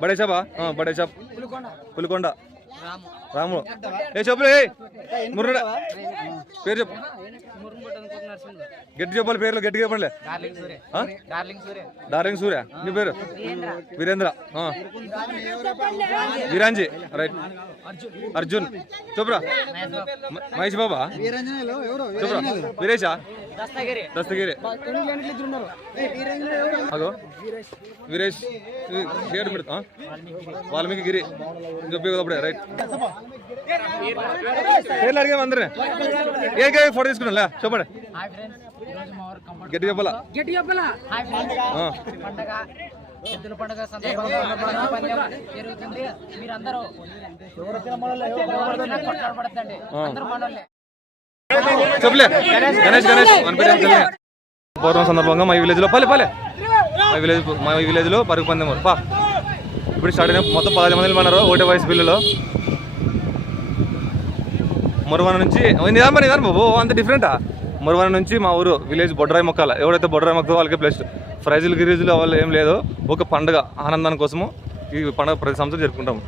బడే షాపా? ఆ, బడే షాప్. పులికొండ. రాము. ఏ చెప్పులు ఏ ముర్రుడా. పేరు చెప్పు. గట్టి చెప్పాలి పేర్లు గట్టిగా చెప్పండి ఆ? డార్లింగ్ సూర్య. నీ పేరు? వీరేంద్ర. ఆ. వీరాంజీ. రైట్. అర్జున్. చెప్పురా. మహేష్ బాబా? చెప్పురా. వీరేశా? దస్తగిరి అగో వీరేష్ షేడ్ పెడతా వాల్మీకి గిరి చెప్పి కదా అప్పుడే రైట్ పేర్లు అడిగాము అందరే ఏ ఫోటో తీసుకున్నా లే చెప్పండి గట్టి చెప్పాలా గట్టి చెప్పలా హాయ్ ఫ్రెండ్స్ ఆ. పండగ ఎద్దుల పండగ జరుగుతుంది మీరందరూ అందరూ మనోళ్ళే చెప్పులే. గణేష్ గణేష్ మన పౌర్ణమి సందర్భంగా మా విలేజ్లో పల్లె పల్లె మా విలేజ్ మా విలేజ్లో పరుగు పందెం పా. ఇప్పుడు స్టార్ట్ అయిన మొత్తం పదహైదు మంది ఉన్నారు ఒకటే వయసు బిల్లులో మురవన నుంచి నిదానం నిదానం బాబు అంత డిఫరెంటా మురవన నుంచి మా ఊరు విలేజ్ బొడ్రాయి మొక్కల. ఎవడైతే బొడ్రాయి మొక్కతో వాళ్ళకి ప్లస్ ప్రైజులు గిరీజులు వాళ్ళు ఏం లేదు. ఒక పండుగ ఆనందాని కోసము ఈ పండుగ ప్రతి సంవత్సరం జరుపుకుంటాము.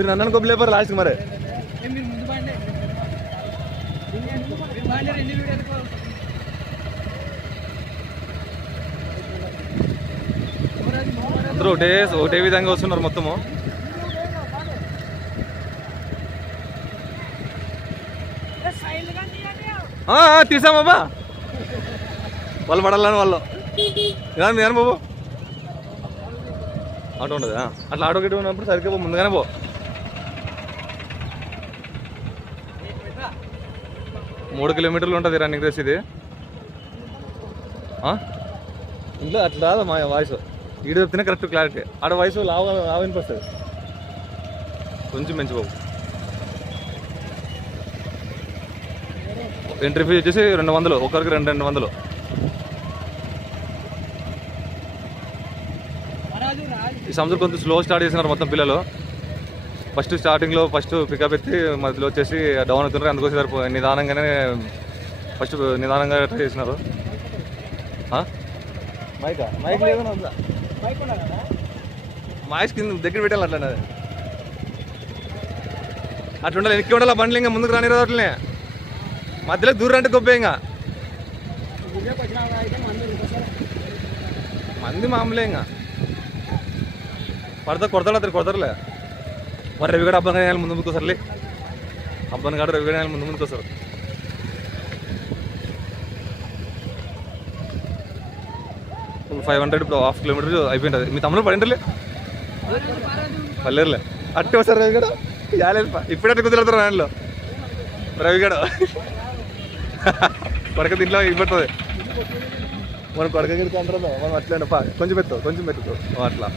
మీరు నన్ను అనుకో లేపారు లాస్ట్ మరి. అందరూ ఒకటే ఒకటే విధంగా వస్తున్నారు మొత్తము. ఆ, తీసాం బాబా. వాళ్ళు పడాలని వాళ్ళు. ఏమన్నా బాబు. ఆటో ఉండదు? అట్లా ఆటో గిట్ట ఉన్నప్పుడు సరిగ్గా ముందుగానే పో. మూడు కిలోమీటర్లు ఉంటుంది రన్నింగ్ రేస్ ఇది? ఇంట్లో అట్లా రాదు మా వాయిస్. ఈడు చెప్తేనే కరెక్ట్ క్లారిటీ ఆడ వాయిస్ లావ లావ వినిపిస్తుంది. కొంచెం మంచి బాబు. ఎంట్రీ ఫీ వచ్చేసి రెండు వందలు. ఒకరికి రెండు రెండు వందలు. ఈ సంవత్సరం కొంచెం స్లో స్టార్ట్ చేసినారు మొత్తం పిల్లలు. ఫస్ట్ స్టార్టింగ్లో ఫస్ట్ పికప్ ఎత్తి మధ్యలో వచ్చేసి డౌన్ అవుతున్నారు. అందుకోసం సరిపో నిదానంగానే ఫస్ట్ నిదానంగా ట్రై చేసినారు. ఆ? మైకా? కింద దగ్గర పెట్టాలి అట్లా. అట్లా ఉండాలి వెనక్కి ఉండాలి. ఆ బండ్లు ఇంకా ముందుకు రాని అట్లనే. మధ్యలో దూరం అంటే గొప్ప ఇంకా. మంది మామూలే ఇంకా. పడతా కొడతాడు అతను కొడతారులే మరి రవి కూడా అబ్బాయి కానీ ముందు ముందుకు వస్తారులే. అబ్బాయి కాదు రవి కానీ ముందు ముందుకు వస్తారు. ఫైవ్ హండ్రెడ్ ఇప్పుడు హాఫ్ కిలోమీటర్ అయిపోయింది మీ తమ్ముడు పడింటలే పల్లేరులే అట్టే వస్తారు రవి గడ యాలేదు ఇప్పుడే అట్లా కుదిరేతారు ఆయనలో రవి గడ కొడక దీంట్లో ఇవ్వట్లేదు. మన కొడక గిరికి అంటారు మనం అట్లే కొంచెం పెడతావు కొంచెం పెట్టుకో అట్లా.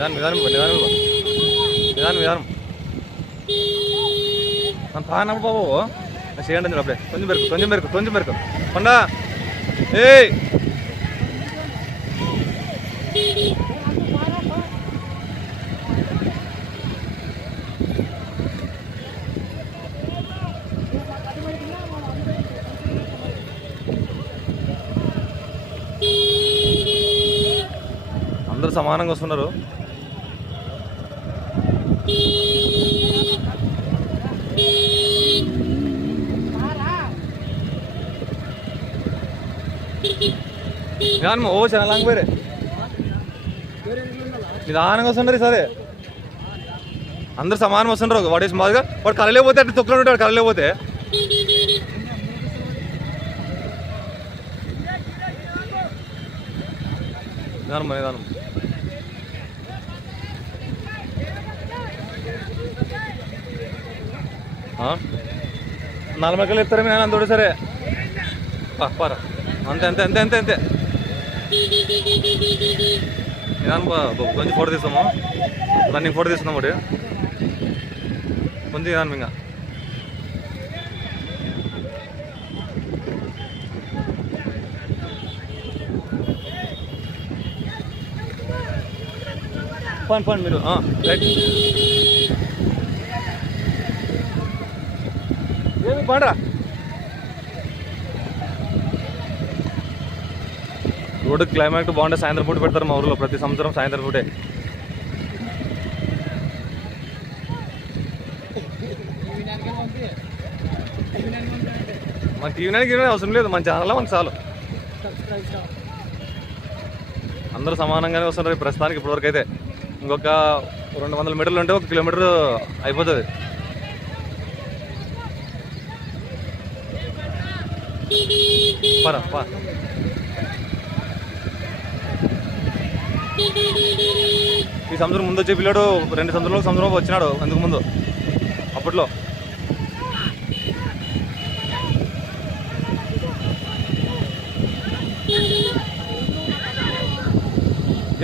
నిదానం నిదానం నిదానం నిదానం. నిదానం మన పాన బాబు చేయండి అప్పుడే. కొంచెం పెరుకు కొంచెం పెరుకు కొంచెం పెరుకు కొండా. ఏ అందరూ సమానంగా వస్తున్నారు. నిదానం ఓ చాలా లాంగ్ పోయి నిదానంగా వస్తున్నారు సరే. అందరు సమానం వస్తుండ్రు. వాడు వేసి మాదిగా వాడు కలలేకపోతే అట్లా తొక్కులో ఉంటాడు కలలేకపోతే నిదానం నిదానం నాలుగు మెక్కలు చెప్తారా నేను అంత సరే? పా పారా అంతే అంతే అంతే అంతే అంతే. ಏನಪ್ಪ ಕೊಂಚ ಫೋಟೋ ತೀಸ್ತಾము రన్నింగ్ ఫోటో తీస్తున్నాం ఒకటి. కొంచెం ఏదాను ఇంకా పోండి పోండి మీరు. రైట్ ఏమి పండ్రా. రోడ్డు క్లైమేట్ బాగుంటే సాయంత్రం పూట పెడతారు మా ఊరిలో. ప్రతి సంవత్సరం సాయంత్రం పూటే. మన టీవీ నైన్ గివీ అవసరం లేదు. మన ఛానల్లో మనకు చాలు. అందరూ సమానంగానే వస్తున్నారు ఈ ప్రస్తుతానికి ఇప్పటివరకు అయితే ఇంకొక రెండు వందల మీటర్లు ఉంటే ఒక కిలోమీటర్ అయిపోతుంది. పరా పా ఈ సంవత్సరం ముందు వచ్చే పిల్లాడు రెండు సంవత్సరాలు సంవత్సరం వచ్చినాడు అందుకు ముందు. అప్పట్లో.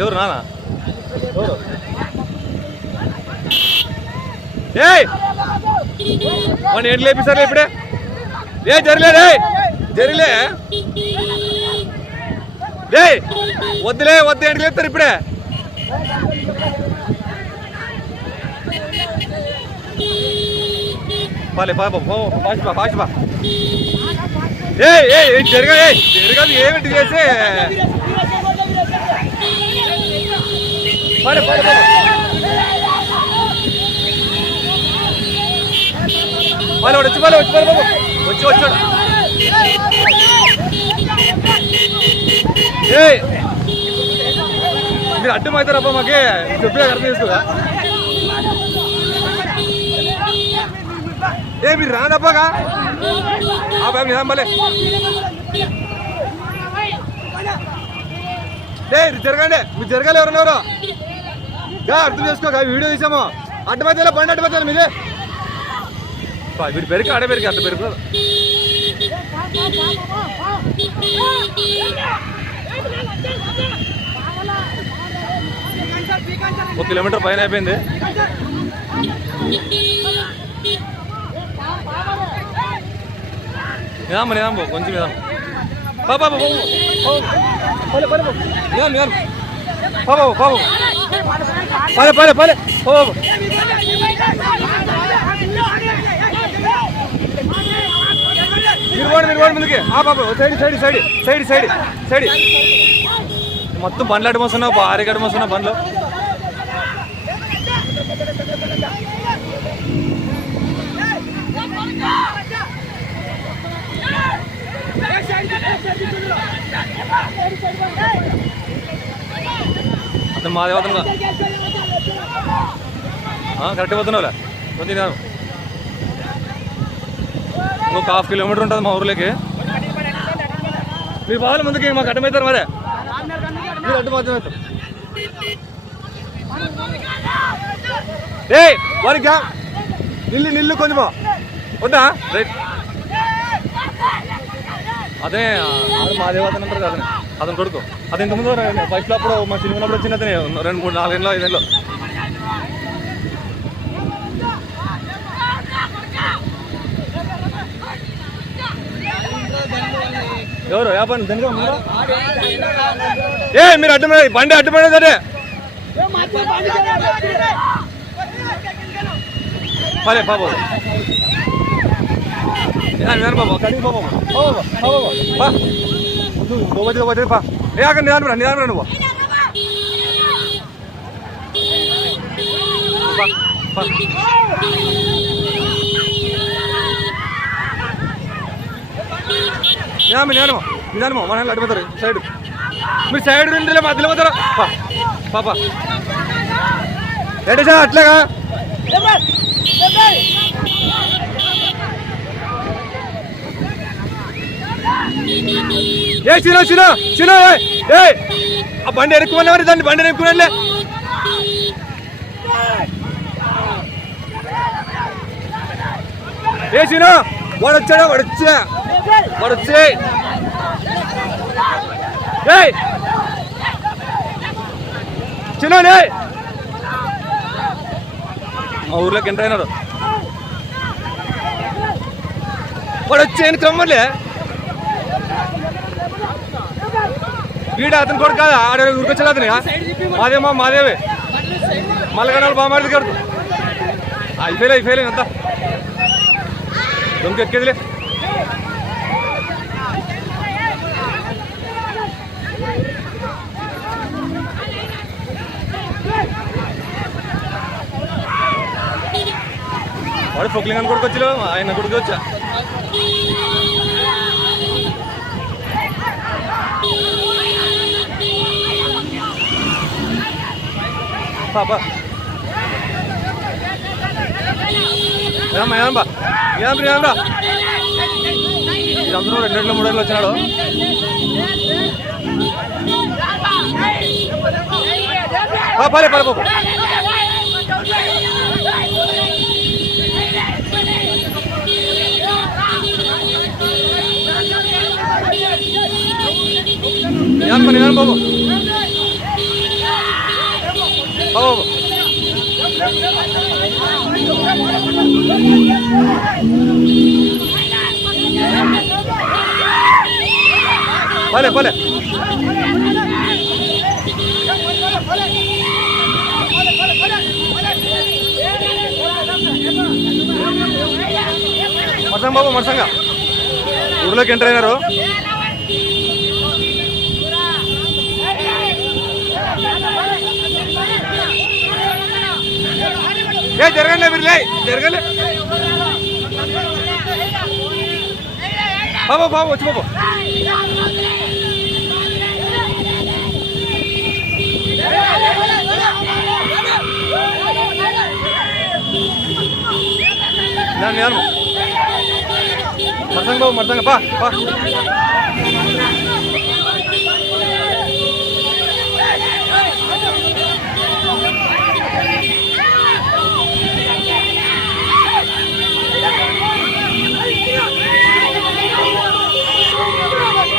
ఎవరు నానా ఎవరు? ఏయ్! వాడిని ఏంటి లేపిస్తారు ఇప్పుడే? ఏ జరిలే రే జరిలే. రే వద్దులే వద్దు ఏంటి లేపుతారు ఇప్పుడే? పాలే పా ఫాస్ట్ బా ఫాస్ట్ బా ఏ ఏ జరగా ఏ జరగదు ఏమిటి చేసే? పాలే పాలే పాలే పాలే వాడు వచ్చి పాలే వచ్చి పాలే బాబు వచ్చి వచ్చాడు ఏ మీరు అడ్డం మాకే చెప్పే అర్థం చేసుకోగా ఏ మీరు రానప్పగా ఆ బాబు నిదాం ఏ ఇది జరగండి మీరు జరగాలి ఎవరన్నారు అర్థం చేసుకోక వీడియో తీసాము అడ్డమైతే పండి అడ్డమైతే మీదే పా, వీడి పెరిగి ఆడ పెరిగి అంత పెరుగు ఒక కిలోమీటర్ పైన అయిపోయింది. నిదాం నిదాం కొంచెం నిదాం. బాబు నిదాం బాబు బాబు పలే పలే పలే. బాబు మీరు పోండి మీరు పోండి ముందుకి. ఆ బాబు side side side side side side. మొత్తం బండ్లు అడ్డమొస్తున్నావు భారీగా అడ్డమొస్తున్నావు బండ్లు. అతను మాదే అతను కరెక్ట్ పోతున్నావులే. కొంచెం నిదానం. ఇంకొక హాఫ్ కిలోమీటర్ ఉంటుంది మా ఊర్లోకి. మీరు బాగా ముందుకి మాకు అడ్డమవుతారు మరే. మీరు అడ్డుపోతున్నారు ఏ వారికి నిల్లు నిల్లు కొంచెం వద్దా? రైట్ అదే ఆడు మా దేవతను అంటారు కదా అతను. కొడుకు. అతను ఇంతకుముందు ఫస్ట్ అప్పుడు మా సినిమా ఉన్నప్పుడు వచ్చిన అతనే రెండు మూడు నాలుగేళ్ళు ఐదేళ్ళు ఎవరు? వ్యాపారం ఉందా? ఏ మీరు అడ్డం బండి అడ్డుపడేది అదే పలే బాబు నిదానం బాబు కడిగి బాబు బా నువ్వు పోతే పోతే పా ఏ అక్కడ నిదానం రా నిదానం రా నువ్వు బా, బా. నిదానం నిదానం నిదానం మన వాళ్ళు అడిపోతారు సైడ్ మీరు సైడ్ రెండు మధ్యలో పోతారు పా పాపా రెడీ సార్ అట్లాగా ఏ చిన్న చిన్న చిన్న ఏ ఆ బండి ఎరుక్కుమన్నా మరి దాన్ని బండి ఎరుక్కుమలే ఏ చిన్న వాడు వచ్చాడా వాడు వచ్చా వాడు వచ్చే ఏయ్ చిన్ననే మా ఊర్లోకి ఎంటర్ అయినారు వాడు వచ్చేయని కమ్మలే వీడు అతను కొడుకు కాదా? ఆడ ఊరికొచ్చాడు అతని? మాదేమో మాదేవే. మల్లగనాలు బాగా కడుతు. అయిపోయలే అయిపోయలే అంతా దొంగ ఎక్కేదిలే. వాడు పొక్లింగన్ కొడుకు వచ్చిలో ఆయన కొడుకు వచ్చా. పాపా. ఏమమ్మా ఏమబ్బా ఏం ఏమరా అందరూ రెండేళ్ళు మూడేళ్ళు వచ్చినాడు. పలే పలే బాబు ఏం పని బాబు బాబు పలే పలే. మరసంగ బాబు మరసంగ ఊళ్ళోకి ఎంటర్ అయినారు. ఏ జరగలే మీరు లే జరగలే బాబు బాబు వచ్చి బాబు నేను నేను మరసంగ బాబు మరసంగ పా పా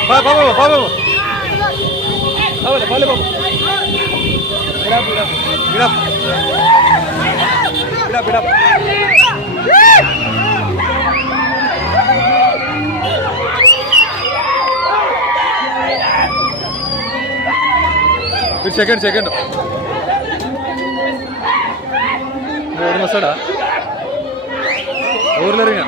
బాబు పా బాబు. పాలే పాలే బాబు. బిడా బిడా బిడా బిడా బిడా మీరు సెకండ్ సెకండ్ ఎవరు వస్తాడా ఊర్లరిగా